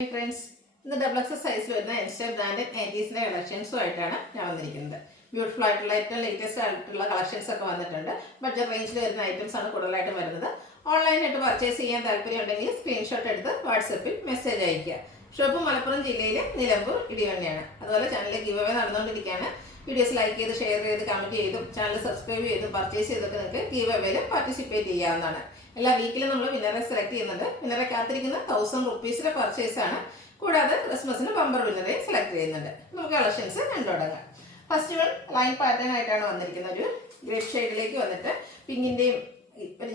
Friends, ഇന്ന് double X സൈസിൽ വരുന്ന എൻസ്റ്റർ ബ്രാൻഡഡ് നൈറ്റീസിന്റെ കളക്ഷൻസുമായിട്ടാണ് ഞാൻ വന്നിരിക്കുന്നത്. ബ്യൂട്ടിഫുൾ ആയിട്ടുള്ള ഏറ്റവും ലേറ്റസ്റ്റ് ആയിട്ടുള്ള കളക്ഷൻസ് ഒക്കെ വന്നിട്ടുണ്ട്. ബഡ്ജറ്റ് റേഞ്ചിൽ വരുന്ന ഐറ്റംസ് ആണ് കൂടുതലായിട്ടും വരുന്നത്. ഓൺലൈനായിട്ട് പർച്ചേസ് ചെയ്യാൻ താല്പര്യമുണ്ടെങ്കിൽ സ്ക്രീൻഷോട്ട് എടുത്ത് വാട്സപ്പിൽ മെസ്സേജ് അയയ്ക്കുക. ഷോപ്പ് മലപ്പുറം ജില്ലയിലെ നിലമ്പൂർ ഇടിവണ്ണയാണ്. അതുപോലെ ചാനലിൽ ഗിവ് അവേ നടന്നുകൊണ്ടിരിക്കുകയാണ്. വീഡിയോസ് ലൈക്ക് ചെയ്ത് ഷെയർ ചെയ്ത് കമന്റ് ചെയ്തും ചാനൽ സബ്സ്ക്രൈബ് ചെയ്തും പർച്ചേസ് ചെയ്തിട്ട് നിങ്ങൾക്ക് ഗിവ് അവേയിൽ പാർട്ടിസിപ്പേറ്റ് ചെയ്യാവുന്നതാണ്. എല്ലാ വീക്കിലും നമ്മൾ വിന്നറെ സെലക്ട് ചെയ്യുന്നുണ്ട്. വിന്നറെ കാത്തിരിക്കുന്ന 1000 റുപ്പീസിന്റെ പർച്ചേസ് ആണ്. കൂടാതെ ക്രിസ്മസിന് ബമ്പർ വിന്നറെ സെലക്ട് ചെയ്യുന്നുണ്ട്. നമുക്ക് കളക്ഷൻസ് കണ്ടുതുടങ്ങാം. ഫസ്റ്റ് വൺ ലൈൻ പാറ്റേൺ ആയിട്ടാണ് വന്നിരിക്കുന്നത്. ഒരു ഗ്രേപ്പ് ഷെയ്ഡിലേക്ക് വന്നിട്ട് പിങ്കിന്റെയും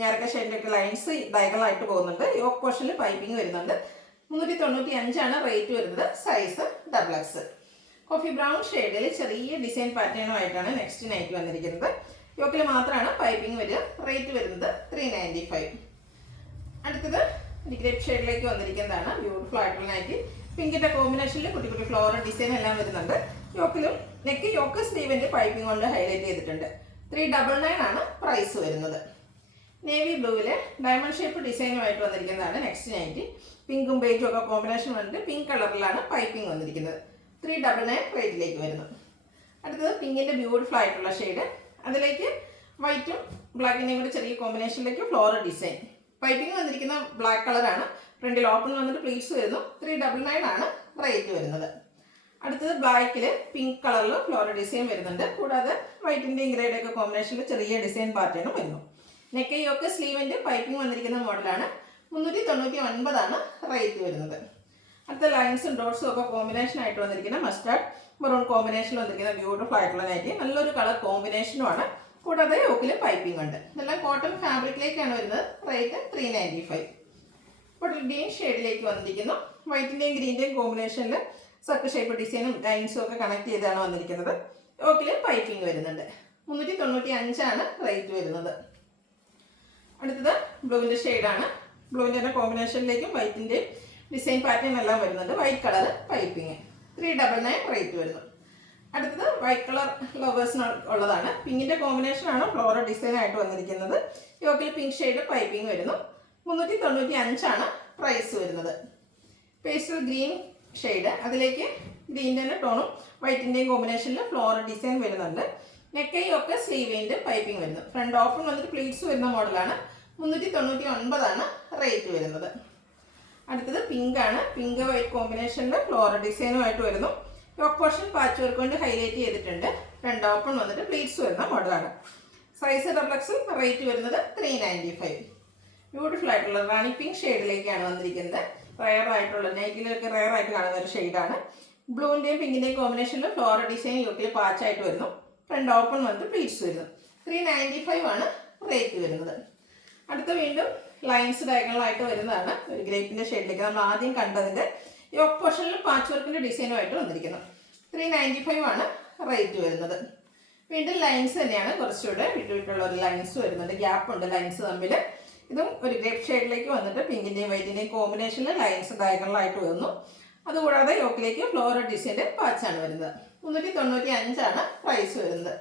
ഞാറക്ക ഷെയ്ഡിന്റെ ഒക്കെ ലൈൻസ് ഡയഗണലായിട്ട് പോകുന്നുണ്ട്. യോക്ക് പോർഷനിൽ പൈപ്പിംഗ് വരുന്നുണ്ട്. 395 റേറ്റ് വരുന്നത്. Size double X. Coffee brown ഷെയ്ഡിൽ ചെറിയ ഡിസൈൻ പാറ്റേണുമായിട്ടാണ് നെക്സ്റ്റ് നൈറ്റ് വന്നിരിക്കുന്നത്. യോക്കിൽ മാത്രമാണ് പൈപ്പിംഗ് വരിക. റേറ്റ് വരുന്നത് 395. അടുത്തത് ഗ്രേപ്പ് ഷെയ്ഡിലേക്ക് വന്നിരിക്കുന്നതാണ്. ബ്യൂട്ടിഫുൾ ആയിട്ടുള്ള നൈറ്റ്. പിങ്കിന്റെ കോമ്പിനേഷനിൽ കുട്ടി കുട്ടി ഫ്ലോറൽ ഡിസൈൻ എല്ലാം വരുന്നുണ്ട്. യോക്കിലും യോക്ക് സ്ലീവിന്റെ പൈപ്പിംഗ് കൊണ്ട് ഹൈലൈറ്റ് ചെയ്തിട്ടുണ്ട്. 399 പ്രൈസ് വരുന്നത്. നേവി ബ്ലൂവിലെ ഡയമണ്ട് ഷേപ്പ് ഡിസൈനുമായിട്ട് വന്നിരിക്കുന്നതാണ് നെക്സ്റ്റ് നൈറ്റ്. പിങ്കും ബേജും ഒക്കെ കോമ്പിനേഷൻ വന്നിട്ട് പിങ്ക് കളറിലാണ് പൈപ്പിംഗ് വന്നിരിക്കുന്നത്. 399 റേറ്റിലേക്ക് വരുന്നു. അടുത്തത് പിങ്കിന്റെ ബ്യൂട്ടിഫുൾ ആയിട്ടുള്ള ഷെയ്ഡ്. അതിലേക്ക് വൈറ്റും ബ്ലാക്കിൻ്റെയും കൂടെ ചെറിയ കോമ്പിനേഷനിലേക്ക് ഫ്ലോറൽ ഡിസൈൻ. പൈപ്പിംഗ് വന്നിരിക്കുന്ന ബ്ലാക്ക് കളറാണ്. ഫ്രണ്ടിൽ ഓപ്പൺ വന്നിട്ട് പ്ലീറ്റ്സ് വരുന്നു. 399 റേറ്റ് വരുന്നത്. അടുത്തത് ബ്ലാക്കിൽ പിങ്ക് കളറിൽ ഫ്ലോറൽ ഡിസൈൻ വരുന്നുണ്ട്. കൂടാതെ വൈറ്റിൻ്റെയും ഗ്രേയുടെ ഒക്കെ കോമ്പിനേഷനിൽ ചെറിയ ഡിസൈൻ പാറ്റേണും വരുന്നു. നെക്കയൊക്കെ സ്ലീവിൻ്റെ പൈപ്പിംഗ് വന്നിരിക്കുന്ന മോഡലാണ്. 399 റേറ്റ് വരുന്നത്. അടുത്ത ലൈൻസും ഡോട്ട്സും ഒക്കെ കോമ്പിനേഷൻ ആയിട്ട് വന്നിരിക്കുന്ന മസ്റ്റാർഡ് മെറൂൺ കോമ്പിനേഷനിൽ വന്നിരിക്കുന്ന ബ്യൂട്ടിഫുൾ ആയിട്ടുള്ള നൈറ്റി. നല്ലൊരു കളർ കോമ്പിനേഷനുമാണ്. കൂടാതെ യോക്കിൽ പൈപ്പിംഗ് ഉണ്ട്. ഇതെല്ലാം കോട്ടൺ ഫാബ്രിക്കിലേക്കാണ് വരുന്നത്. റേറ്റ് 395. ബോട്ടിൽ ഗ്രീൻ ഷെയ്ഡിലേക്ക് വന്നിരിക്കുന്നു. വൈറ്റിൻ്റെയും ഗ്രീൻ്റെയും കോമ്പിനേഷനിൽ സർക്കിൾ ഷേപ്പ് ഡിസൈനും ലൈൻസും ഒക്കെ കണക്ട് ചെയ്താണ് വന്നിരിക്കുന്നത്. യോക്കിൽ പൈപ്പിംഗ് വരുന്നുണ്ട്. 395 റേറ്റ് വരുന്നത്. അടുത്തത് ബ്ലൂവിൻ്റെ ഷെയ്ഡാണ്. ബ്ലൂവിൻ്റെ തന്നെ കോമ്പിനേഷനിലേക്കും വൈറ്റിൻ്റെയും ഡിസൈൻ പാറ്റേൺ എല്ലാം വരുന്നുണ്ട്. White colour piping. 399 റേറ്റ് വരുന്നു. അടുത്തത് വൈറ്റ് കളർ ലവേഴ്സിന് ഉള്ളതാണ്. പിങ്കിൻ്റെ കോമ്പിനേഷനാണ് ഫ്ലോറൽ ഡിസൈൻ ആയിട്ട് വന്നിരിക്കുന്നത്. യോക്കിൽ പിങ്ക് ഷെയ്ഡ് പൈപ്പിംഗ് വരുന്നു. 395 പ്രൈസ് വരുന്നത്. Pastel green shade. അതിലേക്ക് ഗ്രീൻ്റെ തന്നെ ടോണും വൈറ്റിൻ്റെയും കോമ്പിനേഷനിൽ ഫ്ലോറൽ ഡിസൈൻ വരുന്നുണ്ട്. നെക്കയൊക്കെ സ്ലീവിൻ്റെ പൈപ്പിംഗ് വരുന്നു. ഫ്രണ്ട് ഓപ്പൺ വന്നിട്ട് പ്ലീറ്റ്സ് വരുന്ന മോഡലാണ്. 399 റേറ്റ് വരുന്നത്. അടുത്തത് പിങ്ക് ആണ്. പിങ്ക് വൈറ്റ് കോമ്പിനേഷനിൽ ഫ്ലോറൽ ഡിസൈനുമായിട്ട് വരുന്നു. യോക്ക് പോർഷൻ പാച്ച് വർക്ക് കൊണ്ട് ഹൈലൈറ്റ് ചെയ്തിട്ടുണ്ട്. ഫ്രണ്ട് ഓപ്പൺ വന്നിട്ട് പ്ലീറ്റ്സ് വരുന്ന മോഡലാണ്. Size double X. റേറ്റ് വരുന്നത് 395. ബ്യൂട്ടിഫുൾ ആയിട്ടുള്ള റാണി പിങ്ക് ഷെയ്ഡിലേക്കാണ് വന്നിരിക്കുന്നത്. റയർ ആയിട്ടുള്ള നൈറ്റിലൊക്കെ റയർ ആയിട്ട് കാണുന്ന ഒരു ഷെയ്ഡാണ്. ബ്ലൂവിൻ്റെയും പിങ്കിൻ്റെയും കോമ്പിനേഷനിൽ ഫ്ലോറൽ ഡിസൈൻ യോക്കിൽ പാച്ചായിട്ട് വരുന്നു. ഫ്രണ്ട് ഓപ്പൺ വന്നിട്ട് പ്ലീറ്റ്സ് വരുന്നു. 395 റേറ്റ് വരുന്നത്. അടുത്ത വീണ്ടും ലൈൻസ് ഡയഗണലായിട്ട് വരുന്നതാണ്. ഒരു ഗ്രേപ്പിൻ്റെ ഷെയ്ഡിലേക്ക് നമ്മൾ ആദ്യം കണ്ടതിൻ്റെ യോക്ക് പോർഷനിൽ പാച്ച് വർക്കിൻ്റെ ഡിസൈനുമായിട്ട് വന്നിരിക്കുന്നു. 395 റേറ്റ് വരുന്നത്. വീണ്ടും ലൈൻസ് തന്നെയാണ്. കുറച്ചുകൂടെ വിട്ടുള്ള ഒരു ലൈൻസ് വരുന്നുണ്ട്. ഗ്യാപ്പ് ഉണ്ട് ലൈൻസ് തമ്മിൽ. ഇതും ഒരു ഗ്രേപ്പ് ഷെയ്ഡിലേക്ക് വന്നിട്ട് പിങ്കിൻ്റെയും വൈറ്റിൻ്റെയും കോമ്പിനേഷനിൽ ലൈൻസ് ഡയഗണലായിട്ട് വരുന്നു. അതുകൂടാതെ യോക്കിലേക്ക് ഫ്ലോറൽ ഡിസൈൻ്റെ പാച്ചാണ് വരുന്നത്. 395 പ്രൈസ് വരുന്നത്.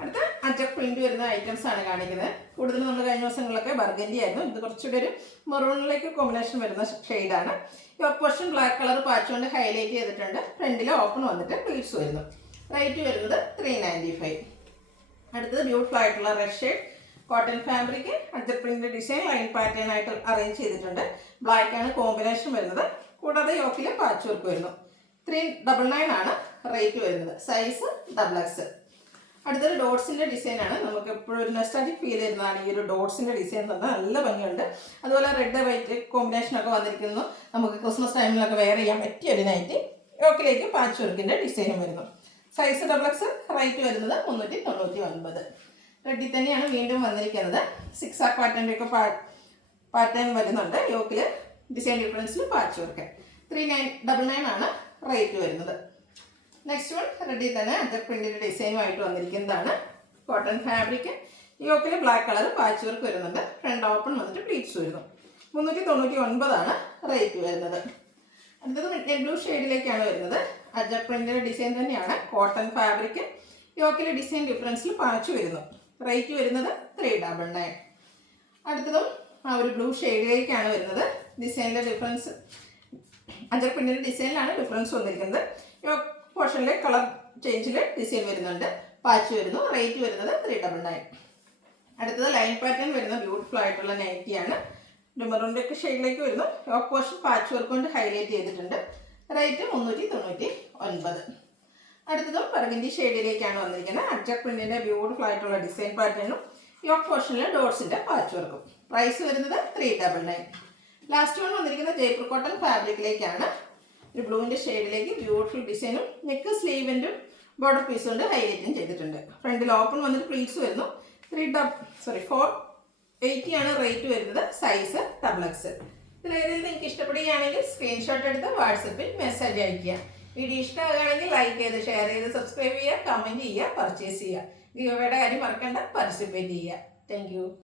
അടുത്ത അജക് പ്രിന്റ് വരുന്ന ഐറ്റംസ് ആണ് കാണിക്കുന്നത്. കൂടുതലും നമ്മൾ കഴിഞ്ഞ ദിവസങ്ങളിലൊക്കെ ബർഗൻഡി ആയിരുന്നു. ഇത് കുറച്ചുകൂടി ഒരു മെറൂണിലേക്ക് കോമ്പിനേഷൻ വരുന്ന ഷെയ്ഡാണ്. Yoke portion black colour patch കൊണ്ട് ഹൈലൈറ്റ് ചെയ്തിട്ടുണ്ട്. ഫ്രണ്ടിൽ ഓപ്പൺ വന്നിട്ട് പ്ലീറ്റ്സ് വരുന്നു. റേറ്റ് വരുന്നത് 395. അടുത്തത് ബ്യൂട്ടിഫുൾ ആയിട്ടുള്ള red shade cotton fabric. അജക് print design line pattern ആയിട്ട് അറേഞ്ച് ചെയ്തിട്ടുണ്ട്. ബ്ലാക്ക് ആണ് കോമ്പിനേഷൻ വരുന്നത്. കൂടാതെ യോക്കിൽ പാച്ച് വർക്ക് വരുന്നു. 399 റേറ്റ് വരുന്നത്. Size double X. അടുത്തൊരു ഡോട്ട്സിൻ്റെ ഡിസൈനാണ്. നമുക്ക് എപ്പോഴും ഒരു നെസ്റ്റാറ്റിക് ഫീൽ വരുന്നതാണ് ഈ ഒരു ഡോട്ട്സിൻ്റെ ഡിസൈൻ എന്ന് പറഞ്ഞാൽ. നല്ല ഭംഗിയുണ്ട്. അതുപോലെ റെഡ് വൈറ്റ് കോമ്പിനേഷനൊക്കെ വന്നിരിക്കുന്നു. നമുക്ക് ക്രിസ്മസ് ടൈമിലൊക്കെ വെയർ ചെയ്യാൻ പറ്റിയ ഒരു നൈറ്റ്. യോക്കിലേക്ക് പാച്ച് വർക്കിൻ്റെ ഡിസൈനും വരുന്നു. Size double X. റേറ്റ് വരുന്നത് 399. റെഡിൽ തന്നെയാണ് വീണ്ടും വന്നിരിക്കുന്നത്. 6 പാറ്റേണിൻ്റെ ഒക്കെ പാറ്റേൺ വരുന്നുണ്ട്. യോക്കിൽ ഡിസൈൻ ഡിഫറൻസിൽ പാച്ച് വർക്ക്. 399 റേറ്റ് വരുന്നത്. നെക്സ്റ്റ് വൺ റെഡിൽ തന്നെ അജക് പ്രിന്റിൻ്റെ ഡിസൈനുമായിട്ട് വന്നിരിക്കുന്നതാണ്. Cotton fabric. യോക്കിൽ ബ്ലാക്ക് കളർ പാച്ച് വർക്ക് വരുന്നുണ്ട്. ഫ്രണ്ട് ഓപ്പൺ വന്നിട്ട് പ്ലീറ്റ്സ് വരുന്നു. 399 റേറ്റ് വരുന്നത്. അടുത്തത് മിഡ് ബ്ലൂ ഷെയ്ഡിലേക്കാണ് വരുന്നത്. അജക് പ്രിന്റിൻ്റെ ഡിസൈൻ തന്നെയാണ്. Cotton fabric. യോക്കിൽ ഡിസൈൻ ഡിഫറൻസിൽ പാച്ച് വരുന്നു. റേറ്റ് വരുന്നത് 399. അടുത്തതും ആ ഒരു ബ്ലൂ ഷെയ്ഡിലേക്കാണ് വരുന്നത്. ഡിസൈനിലെ ഡിഫറൻസ് അഞ്ചര പ്രിന്റിൻ്റെ ഡിസൈനിലാണ് ഡിഫറൻസ് വന്നിരിക്കുന്നത്. യോക്ക് പോർഷനിലെ കളർ ചേഞ്ചിൽ ഡിസൈൻ വരുന്നുണ്ട്, പാച്ച് വരുന്നു. റേറ്റ് വരുന്നത് 399. അടുത്തത് ലൈൻ പാറ്റേൺ വരുന്ന ബ്യൂട്ടിഫുൾ ആയിട്ടുള്ള നൈറ്റിയാണ്. മെറൂണിൻ്റെ ഒക്കെ ഷെയ്ഡിലേക്ക് വരുന്നു. യോക്ക് പോർഷൻ പാച്ച് വർക്ക് കൊണ്ട് ഹൈലൈറ്റ് ചെയ്തിട്ടുണ്ട്. റേറ്റ് 399. അടുത്തതും ബർഗൻഡി ഷെയ്ഡിലേക്കാണ് വന്നിരിക്കുന്നത്. അഡ്ജസ്റ്റ് പ്രിന്റിൻ്റെ ബ്യൂട്ടിഫുൾ ആയിട്ടുള്ള ഡിസൈൻ പാറ്റേണും യോക്ക് പോർഷനിൽ ഡോട്ട്സിൻ്റെ പാച്ച് വർക്കും. പ്രൈസ് വരുന്നത് 399. ലാസ്റ്റ് വൺ വന്നിരിക്കുന്നത് ജയ്പൂർ കോട്ടൺ ഫാബ്രിക്കിലേക്കാണ്. ഒരു ബ്ലൂവിൻ്റെ ഷെയ്ഡിലേക്ക് ബ്യൂട്ടിഫുൾ ഡിസൈനും നെക്ക് സ്ലീവിൻ്റും ബോർഡർ പീസ് കൊണ്ട് ഹൈലൈറ്റും ചെയ്തിട്ടുണ്ട്. ഫ്രണ്ടിൽ ഓപ്പൺ വന്നിട്ട് പ്ലീറ്റ്സ് വരുന്നു. 480 ആണ് റേറ്റ് വരുന്നത്. Size XXL. ഇതിലേതെങ്കിലും നിങ്ങൾക്ക് ഇഷ്ടപ്പെടുകയാണെങ്കിൽ സ്ക്രീൻഷോട്ട് എടുത്ത് വാട്സപ്പിൽ മെസ്സേജ് അയയ്ക്കുക. വീഡിയോ ഇഷ്ടമാകുകയാണെങ്കിൽ ലൈക്ക് ചെയ്ത്, ഷെയർ ചെയ്ത്, സബ്സ്ക്രൈബ് ചെയ്യുക, കമൻറ്റ് ചെയ്യുക, പർച്ചേസ് ചെയ്യുക. ഗിവ് അവേയുടെ കാര്യം മറക്കണ്ട, പാർട്ടിസിപ്പേറ്റ് ചെയ്യുക. Thank you.